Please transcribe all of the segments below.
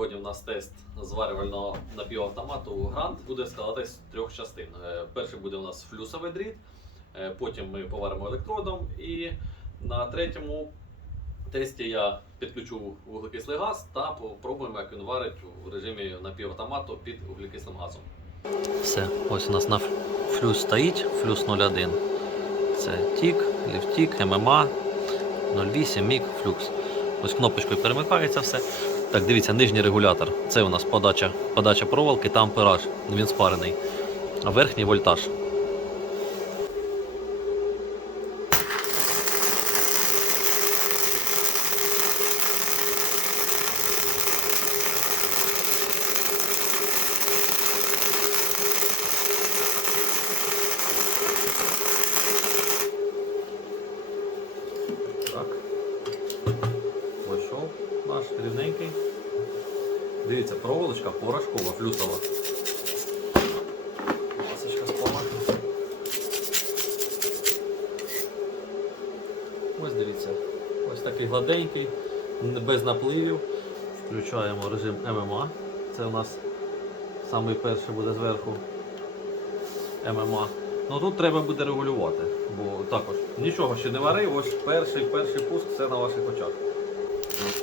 Сьогодні у нас тест зварювального напівавтомату Грант буде складатись з трьох частин. Е, Перший буде у нас флюсовий дріт, е, потім ми поваримо електродом, і на третьому тесті я підключу вуглекислий газ та попробуємо, як він варить в режимі напівавтомату під вуглекислим газом. Все, ось у нас на флюс стоїть, флюс 01. Це тік, ліфтік, ММА, 08, мік, флюкс. Ось кнопочкою перемикається все. Так, дивіться, нижній регулятор. Це у нас подача, подача проволоки та ампераж. Він спарений. А верхній вольтаж. Так. Наш рівненький. Дивіться, проволочка порошкова, флюсова. Масочка спала. Ось дивіться. Ось такий гладенький, без напливів. Включаємо режим ММА. Це у нас самий перший буде зверху. ММА. Ну тут треба буде регулювати, бо також нічого ще не варив, ось перший перший пуск все на ваших очах. Так,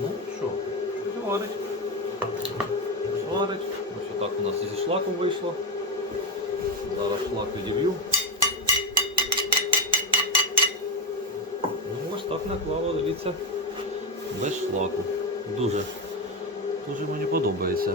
ну що, варить. Варить. Ось отак у нас зі шлаком вийшло. Зараз шлак відіб'ю. Ну ось так наклало, дивіться, без шлаку. Дуже, дуже мені подобається.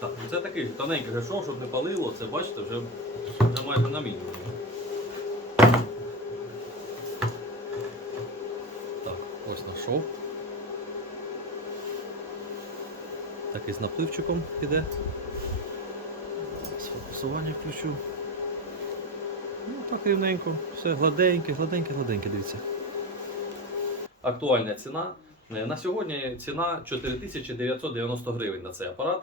Так, ну це такий тоненький гашов, щоб не палило, це бачите, вже, вже майже на мінімумі. Так, ось знайшов. Такий з напливчиком піде. Сфокусування включу. Ну так рівненько, все гладеньке, гладеньке, гладеньке, дивіться. Актуальна ціна. Е, На сьогодні ціна 4990 гривень на цей апарат.